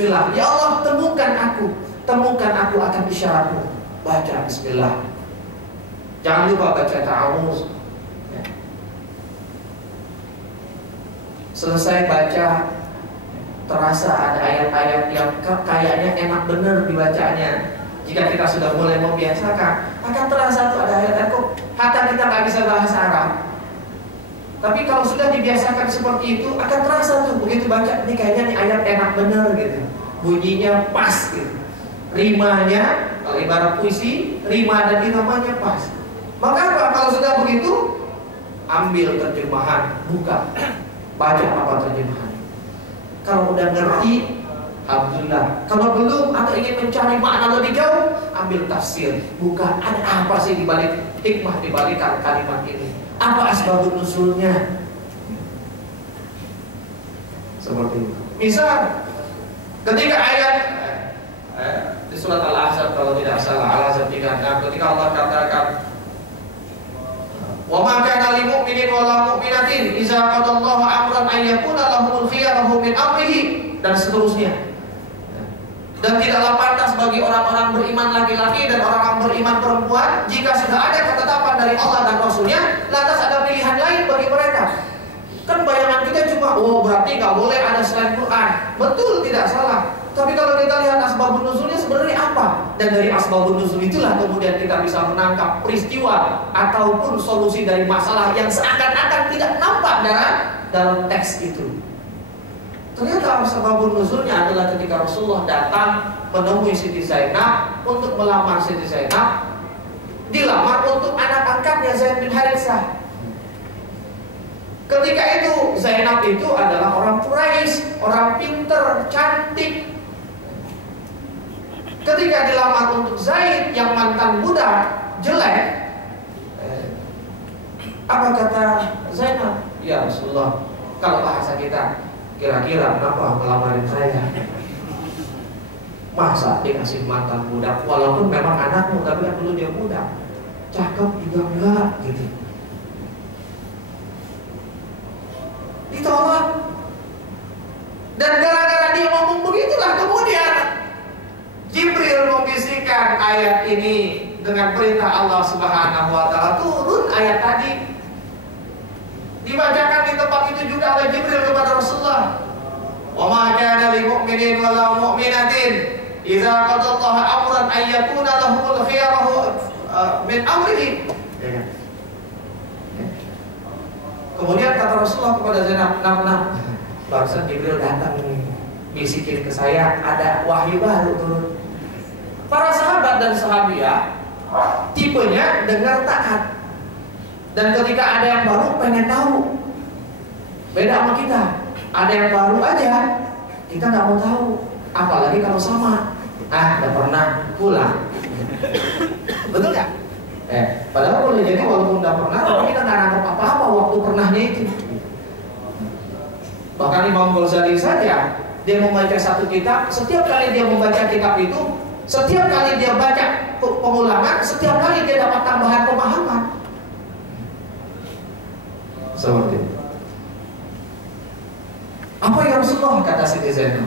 Bismillah. Ya Allah, temukan aku akan isyaratmu. Baca Bismillah. Jangan lupa baca ta'awuz. Ya. Selesai baca, terasa ada ayat-ayat yang kayaknya enak bener dibacanya. Jika kita sudah mulai membiasakan, akan terasa tuh ada ayat-ayat kok hatta kita nggak bisa bahasa Arab. Tapi kalau sudah dibiasakan seperti itu, akan terasa tuh begitu baca, ini kayaknya nih ayat enak bener gitu. Bunyinya pas gitu. Rimanya, kalau ibarat puisi, rima dan iramanya pas. Maka apa? Kalau sudah begitu, ambil terjemahan, buka, baca apa terjemahan. Kalau udah ngerti, alhamdulillah. Kalau belum atau ingin mencari makna lebih jauh, ambil tafsir, buka ada apa sih dibalik hikmah dibalik kalimat ini. Apa asbabun nuzulnya? Seperti itu. Misal ketika ayat di surat Al-Ahzab kalau tidak salah, Al-Ahzab 36, ketika Allah katakan wa ma kana lil mu'minin wa la mu'minatin idza qadallahu amran an yakuna lahumul khiyaratu min amrihi, dan seterusnya. Dan tidaklah pantas bagi orang-orang beriman laki-laki dan orang-orang beriman perempuan jika sudah ada ketetapan dari Allah dan Rasulnya, lantas ada pilihan lain bagi mereka. Kan bayangan kita cuma, oh berarti nggak boleh ada selain Quran. Betul, tidak salah. Tapi kalau kita lihat asbabun nuzulnya sebenarnya apa? Dan dari asbabun nuzul itulah kemudian kita bisa menangkap peristiwa ataupun solusi dari masalah yang seakan-akan tidak nampak dalam teks itu. Ternyata asbabun nuzulnya adalah ketika Rasulullah datang menemui Siti Zainab untuk melamar Siti Zainab, dilamar untuk anak angkatnya Zaid bin Haritsah. Ketika itu Zainab itu adalah orang Quraisy, orang pinter, cantik. Ketika dilamar untuk Zaid yang mantan budak, jelek, apa kata Zainab? Ya Rasulullah, kalau bahasa kita, kira-kira kenapa melamarin saya? Masa dikasih mantan budak, walaupun memang anakmu, tapi kan dulu dia budak, cakep juga enggak gitu. Ditolak. Dan gara-gara dia ngomong begitulah kemudian Jibril membisikkan ayat ini dengan perintah Allah Subhanahu wa taala, turun ayat tadi. Dibacakan di tempat itu juga oleh Jibril kepada Rasulullah. Wa ma kana lil mu'minin wa la mu'minatin idza qadallahu amran ay yakuna lahumul khiyaratu min amrihi. Kemudian kata Rasulullah kepada Zainab, "Nam, barusan Jibril datang bisikin ke saya ada wahyu baru turun." Para sahabat dan sahabiah tipenya dengar taat. Dan ketika ada yang baru pengen tahu. Beda sama kita. Ada yang baru aja kita nggak mau tahu. Apalagi kalau sama. Udah pernah pulang. Betul nggak? Padahal boleh jadi walaupun udah pernah, tapi kita nggak nangkep apa-apa waktu pernahnya itu. Bahkan Imam Ghazali saja, dia membaca satu kitab, setiap kali dia membaca kitab itu, setiap kali dia baca pengulangan, setiap kali dia dapat tambahan pemahaman. Seperti itu. Apa yang Rasulullah kata Siti Zainab?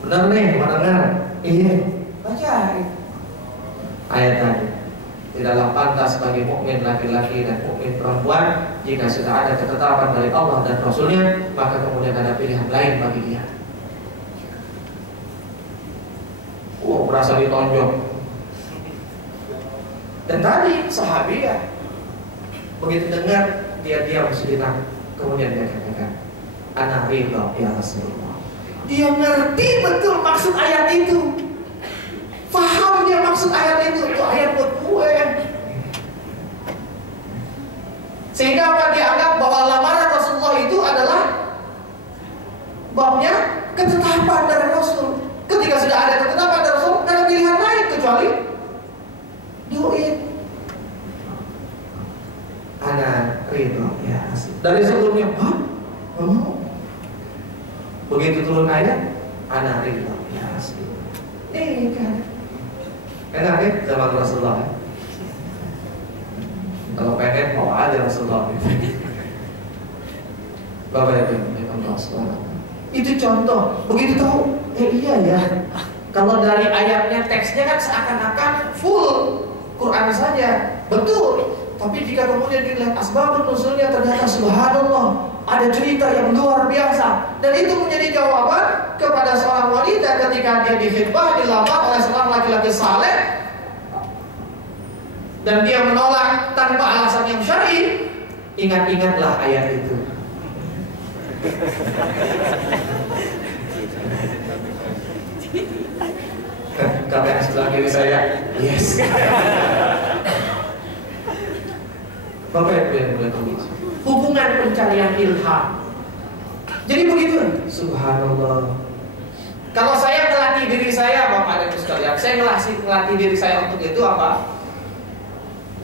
Benar nih, mendengar? Iya, baca ayat tadi. Tidaklah pantas bagi mukmin laki-laki dan mukmin perempuan jika sudah ada ketetapan dari Allah dan Rasulnya, maka kemudian ada pilihan lain bagi dia. Berasa ditonjok. Dan tadi sahabiah begitu dengar, dia diam sejenak, kemudian dia katakan, "Ana ridha ya Rasulullah." Dia ngerti betul maksud ayat itu. Faham dia maksud ayat itu ayat buat gue. Sehingga apa, dia anggap bahwa lamaran Rasulullah itu adalah babnya ketetapan dari Rasul. Ketika sudah ada ketetapan dari Rasul, tidak ada pilihan lain kecuali do it. Ana ridho ya Rasul. Dari sebelumnya, begitu turun ayat, ana ridho ya Rasul. Kan enak ya zaman Rasulullah. Kalau pengen mau ada Rasulullah. Bapak Ibu, Allah SWT. Itu contoh. Begitu tahu, iya ya. Kalau dari ayatnya, teksnya kan seakan-akan full Quran saja. Betul. Tapi jika kemudian dilihat asbabun nuzulnya, ternyata subhanallah, ada cerita yang luar biasa. Dan itu menjadi jawaban kepada seorang wanita ketika dia dikhitbah, dilamar oleh seorang laki-laki saleh, dan dia menolak tanpa alasan yang syar'i. Ingat-ingatlah ayat itu. Kata yang sebelah kiri saya, yes. Bapak Ibu yang boleh, hubungan pencarian ilham. Jadi begitu, subhanallah. Kalau saya melatih diri saya, Bapak dan Ibu sekalian, saya melatih diri saya untuk itu apa?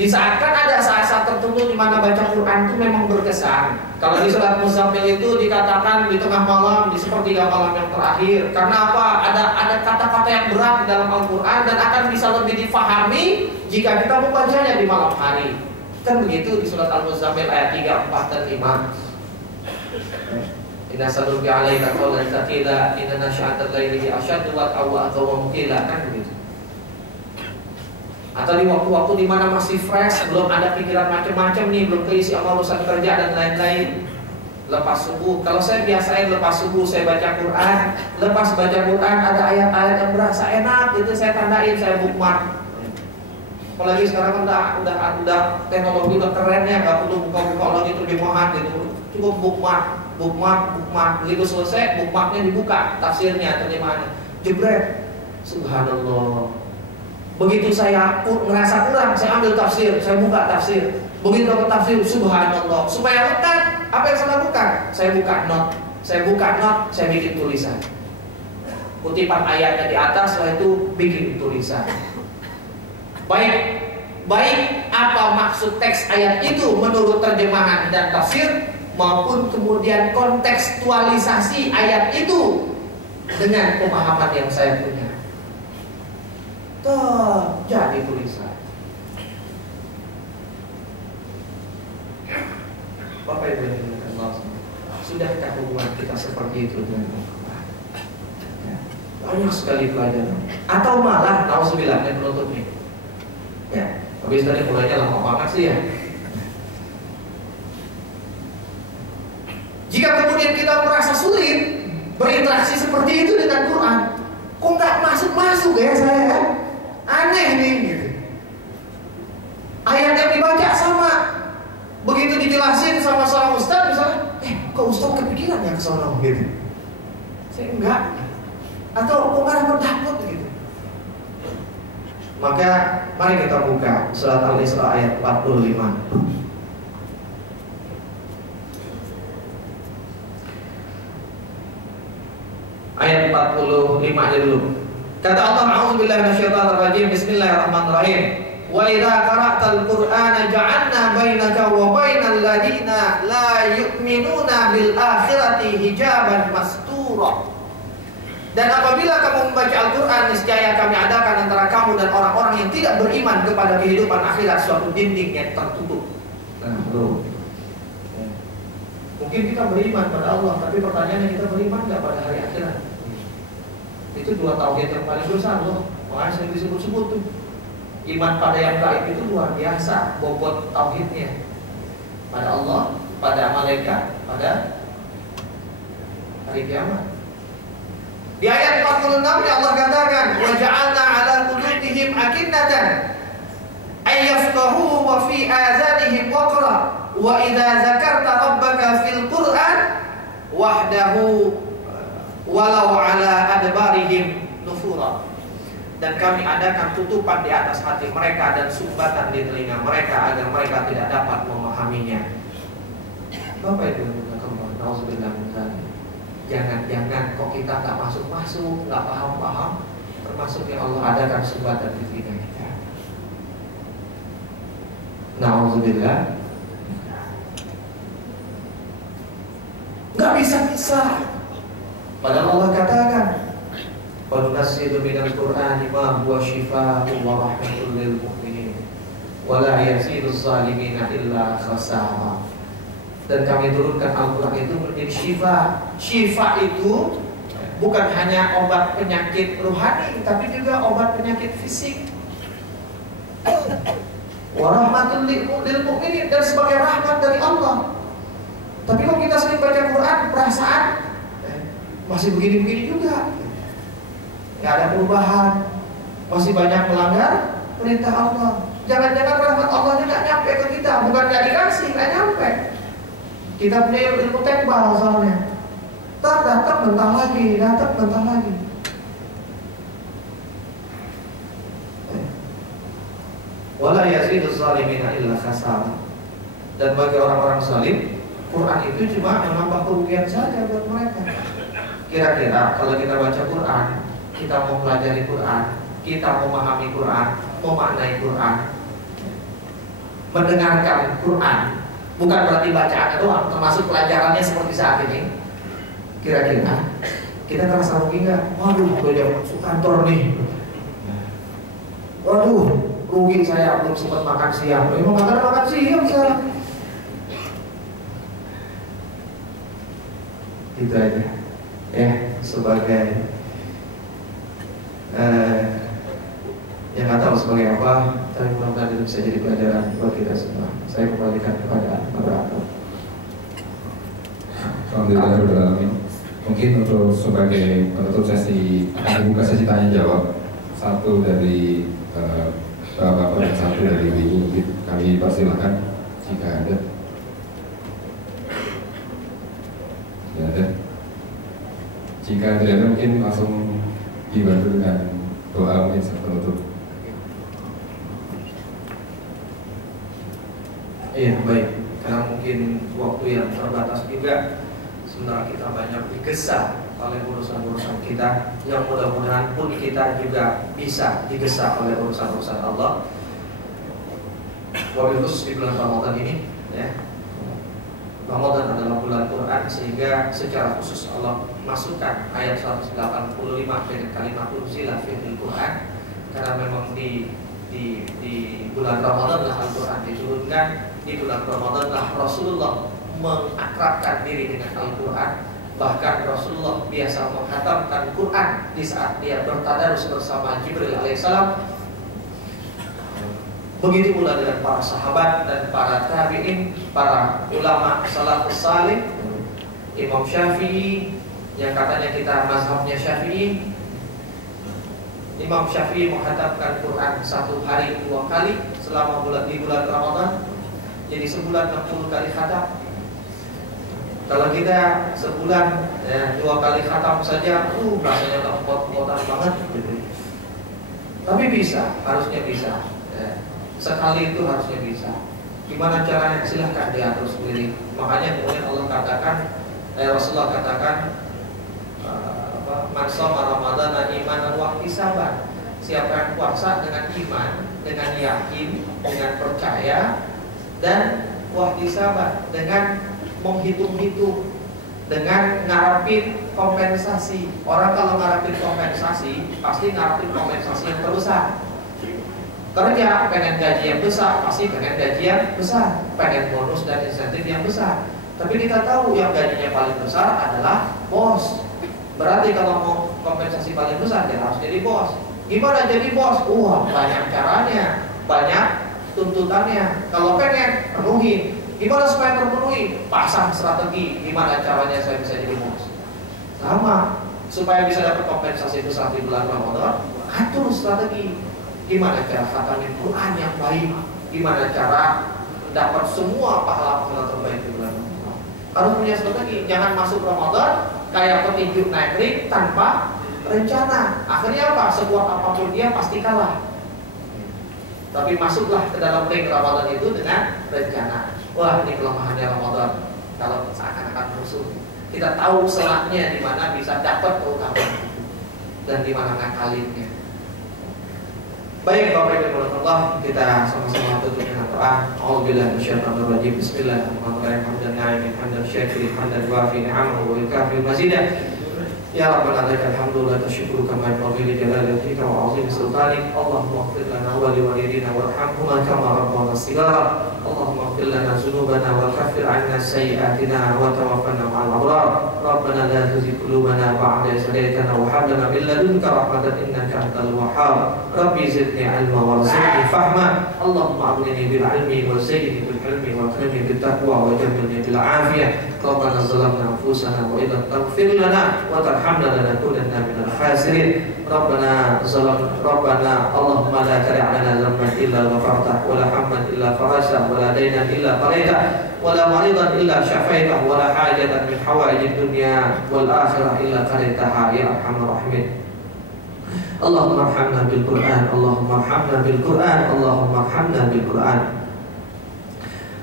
Di saat kan ada saat-saat tertentu di mana baca Quran itu memang berkesan. Kalau di surat Muzammil itu dikatakan di tengah malam, di sepertiga malam yang terakhir. Karena apa? Ada kata-kata yang berat di dalam Al-Quran dan akan bisa lebih difahami jika kita membacanya di malam hari. Kan begitu di surat Al-Muzammil ayat 3, 4, dan 5. Inna sanulqi 'alaika qawlan tsaqila inna nasy'atal laili asyaddu wat'awa wa muqila, kan begitu. Atau di waktu-waktu di mana masih fresh, belum ada pikiran macam-macam nih, belum keisi sama urusan kerja dan lain-lain. Lepas subuh, kalau saya biasain lepas subuh saya baca Quran. Lepas baca Quran ada ayat-ayat yang berasa enak, itu saya tandain, saya bookmark. Apalagi sekarang kan udah teknologi udah keren ya, nggak perlu buka-buka lagi terjemahan gitu. Cukup bookmark. Begitu selesai, bookmarknya dibuka, tafsirnya, terjemahannya, jebret, subhanallah. Begitu saya ngerasa kurang, saya ambil tafsir, saya buka tafsir. Begitu dapat tafsir, subhanallah. Supaya lekat, apa yang saya lakukan? Saya buka not, saya bikin tulisan. Kutipan ayatnya di atas, setelah itu bikin tulisan. Baik apa maksud teks ayat itu menurut terjemahan dan tafsir, maupun kemudian kontekstualisasi ayat itu dengan pemahaman yang saya punya. Jadi tulisan. Bapak Ibu yang dimuliakan Allah, sudahkah hubungan kita seperti itu dengan Al-Quran? Ya, banyak sekali pelajaran. Atau malah nauzubillah yang penutupnya. Ya, habis tadi mulainya lama banget sih ya. Jika kemudian kita merasa sulit berinteraksi seperti itu dengan Quran, kok nggak masuk ya saya? Aneh nih gitu. Ayat yang dibaca sama, begitu dijelasin sama seorang ustaz misalnya, kok ustaz kepikiran ya ke sono gitu. Saya enggak. Atau kok nggak dapat gitu. Maka mari kita buka surat Al-Isra ayat 45. Ayat 45 aja dulu. Kata Allah, a'udzubillahi minasyaitonir rajim, bismillahirrahmanirrahim. Wa idza qara'tal Qur'ana ja'alna bainaka wa bainal ladina la yu'minuna bil akhirati hijaban mastura. Dan apabila kamu membaca Al-Quran, niscaya kami adakan antara kamu dan orang-orang yang tidak beriman kepada kehidupan akhirat suatu dinding yang tertutup. Mungkin kita beriman pada Allah, tapi pertanyaannya kita beriman nggak pada hari akhirat? Itu dua tauhid yang paling besar loh. Makanya sering disebut-sebut tuh. Iman pada yang gaib itu luar biasa bobot tauhidnya. Pada Allah, pada malaikat, pada hari kiamat. Di ayat 46 Allah katakan, wa ja'alna 'ala qulubihim akinnatan ay yafqahu wa fi azanihim waqra wa idza zakarta rabbaka fil Qur'an wahdahu walau 'ala adbarihim nufura. Dan kami adakan tutupan di atas hati mereka dan sumbatan di telinga mereka agar mereka tidak dapat memahaminya. Bapak Ibu, nauzubillah min dzalik. Jangan-jangan kok kita nggak masuk-masuk, nggak paham-paham, termasuk yang Allah adakan sumbatan di telinga kita. Nauzubillah. Nggak bisa. Padahal Allah katakan, wa nunazzilu minal Qur'ani ma huwa shifaa'un wa rahmatun lil mu'minin wa la yaziduz zalimina illa khasara. Dan kami turunkan Al-Quran itu menjadi syifa. Syifa itu bukan hanya obat penyakit rohani, tapi juga obat penyakit fisik. Warahmatul lil mu'minin, dan sebagai rahmat dari Allah. Tapi kalau kita sering baca Quran, perasaan masih begini-begini juga, nggak ada perubahan, masih banyak melanggar perintah Allah. Jangan-jangan rahmat Allah nggak nyampe ke kita, bukan nggak dikasih, nggak nyampe. Kita punya ilmu tembal soalnya, datang mentah lagi, datang mentah lagi. Wala yaziduz zalimina illa khasara. Dan bagi orang-orang zalim, Quran itu cuma menambah kerugian saja buat mereka. Kira-kira kalau kita baca Quran, kita mau pelajari Quran, kita memahami Quran, memaknai Quran, mendengarkan Quran, bukan berarti bacaan doang, termasuk pelajarannya seperti saat ini. Kira-kira kita terasa rugi nggak? Waduh, udah jam masuk kantor nih. Waduh, rugi saya belum sempat makan siang. Emang nggak ada makan siang sekarang. Itu aja ya, sebagai yang nggak tahu sebagai apa, tapi mudah-mudahan itu bisa jadi pelajaran buat kita semua. Saya kembalikan kepada moderator. Alhamdulillah. Mungkin untuk sebagai penutup sesi, akan buka sesi tanya jawab. Satu dari bapak dan satu dari ibu, mungkin kami persilahkan jika ada. Tidak ada. Jika tidak ada, mungkin langsung dibantu dengan doa mungkin penutup. Iya, baik. Karena mungkin waktu yang terbatas juga, sebenarnya kita banyak digesa oleh urusan-urusan kita, yang mudah-mudahan pun kita juga bisa digesa oleh urusan-urusan Allah. Wabil khusus di bulan Ramadan ini, ya. Ramadan adalah bulan Quran, sehingga secara khusus Allah masukkan ayat 185 dengan kalimat unzila fil Quran, karena memang di bulan Ramadan lah Al-Quran diturunkan, di bulan Ramadan lah Rasulullah mengakrabkan diri dengan Al-Quran. Bahkan Rasulullah biasa menghatamkan Quran di saat dia bertadarus bersama Jibril alaihissalam. Begitu pula dengan para sahabat dan para tabi'in, para ulama salafus salih. Imam Syafi'i yang katanya kita mazhabnya Syafi'i, Imam Syafi'i menghatamkan Quran satu hari 2 kali selama di bulan Ramadan. Jadi sebulan 60 kali khatam. Kalau kita sebulan 2 kali khatam saja, rasanya udah pot-potan banget gitu. Tapi bisa, harusnya bisa. Sekali itu harusnya bisa. Gimana caranya? Silahkan diatur sendiri. Makanya kemudian Allah katakan, Rasulullah katakan, man shoma Ramadana imanan wa ihtisaban. Siapa yang puasa dengan iman, dengan yakin, dengan percaya, dan wa ihtisaban, dengan menghitung-hitung, dengan ngarepin kompensasi. Orang kalau ngarepin kompensasi, pasti ngarepin kompensasi yang terbesar. Kerja pengen gaji yang besar, pasti pengen gaji yang besar, pengen bonus dan insentif yang besar. Tapi kita tahu yang gajinya paling besar adalah bos. Berarti kalau mau kompensasi paling besar, dia harus jadi bos. Gimana jadi bos? Banyak caranya, banyak tuntutannya. Kalau pengen, penuhi. Gimana supaya terpenuhi? Pasang strategi. Gimana caranya saya bisa jadi bos? Sama, supaya bisa dapat kompensasi besar di bulan Ramadan, atur strategi. Gimana cara khatamin Quran yang baik? Gimana cara dapat semua pahala-pahala terbaik di bulan Ramadan? Harus punya strategi. Jangan masuk Ramadan kayak petinju naik ring tanpa rencana. Akhirnya apa? Sekuat apapun dia pasti kalah. Tapi masuklah ke dalam ring Ramadan itu dengan rencana. Wah, ini kelemahannya Ramadan. Kalau seakan-akan musuh, kita tahu selaknya di mana bisa dapat keutamaan dan di mana ngakalinnya. Baik Bapak Ibu Allah, kita sama-sama tutup dengan doa. A'udzubillahi minasyaitonir rajim. Bismillahirrahmanirrahim. Hamdan na'imin hamdan syakirin hamdan wafi ni'amahu wa yukafi mazidah. Ya Rabbana lakal hamdu wa syukru kama yanbaghi li jalali wajhika wa 'azimi sultanik. Allahumma ighfir lana wa li walidina warhamhuma kama rabbana shighara. Allahumma اغفر لنا ذنوبنا وكفر عنا سيئاتنا وتوفنا مع الأبرار ربنا لا تزغ قلوبنا بعد إذ هديتنا وهب لنا من لدنك رحمة إنك أنت الوهاب ربي زدني علما وارزقني فهما اللهم أغنني بالعلم وزينني بالحلم وأكرمني بالتقوى وجملني بالعافية ربنا ظلمنا أنفسنا وإن لم تغفر لنا وترحمنا لنكونن من الخاسرين ربنا اللهم لا تدع لنا ذنبا إلا غفرته ولا هما إلا فرجته ولا دينا إلا قضيته ولا مريضا إلا شفيته ولا حاجة من حوائج الدنيا والآخرة إلا قضيتها يا أرحم الراحمين اللهم ارحمنا بالقرآن اللهم ارحمنا بالقرآن اللهم ارحمنا بالقرآن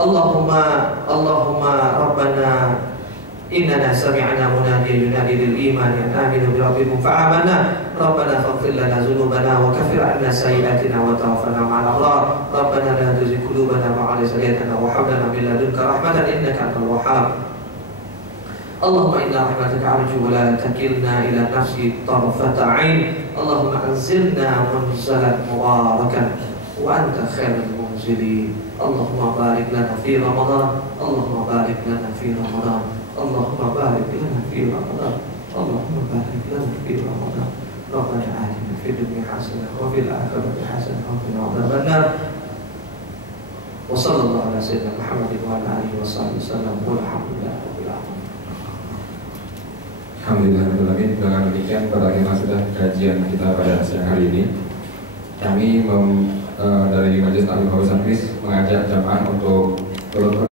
اللهم ربنا إننا سمعنا مناديا ينادي للإيمان أن آمنوا بربكم فآمنا ربنا فاغفر لنا ذنوبنا وكفر عنا سيئاتنا وتوفنا مع الأبرار ربنا لا تزغ قلوبنا بعد إذ هديتنا وهب لنا من لدنك رحمة إنك أنت الوهاب اللهم إنا رحمتك أرجو ولا تكلنا إلى نفسي طرفة عين اللهم أنزلنا منزلا مباركا وأنت خير المنزلين اللهم بارك لنا في رمضان اللهم بارك لنا في رمضان اللهم بارك لنا في رمضان اللهم بارك لنا في رمضان ربنا آتنا في الدنيا حسنة وفي الآخرة حسنة وقنا عذاب النار وصلى الله على سيدنا محمد وعلى آله وصحبه وسلم والحمد لله رب العالمين. Alhamdulillah, dengan demikian berakhirlah sudah kajian kita pada siang hari ini. Kami dari Majelis Taklim Hafiz Sanris mengajak jamaah untuk turut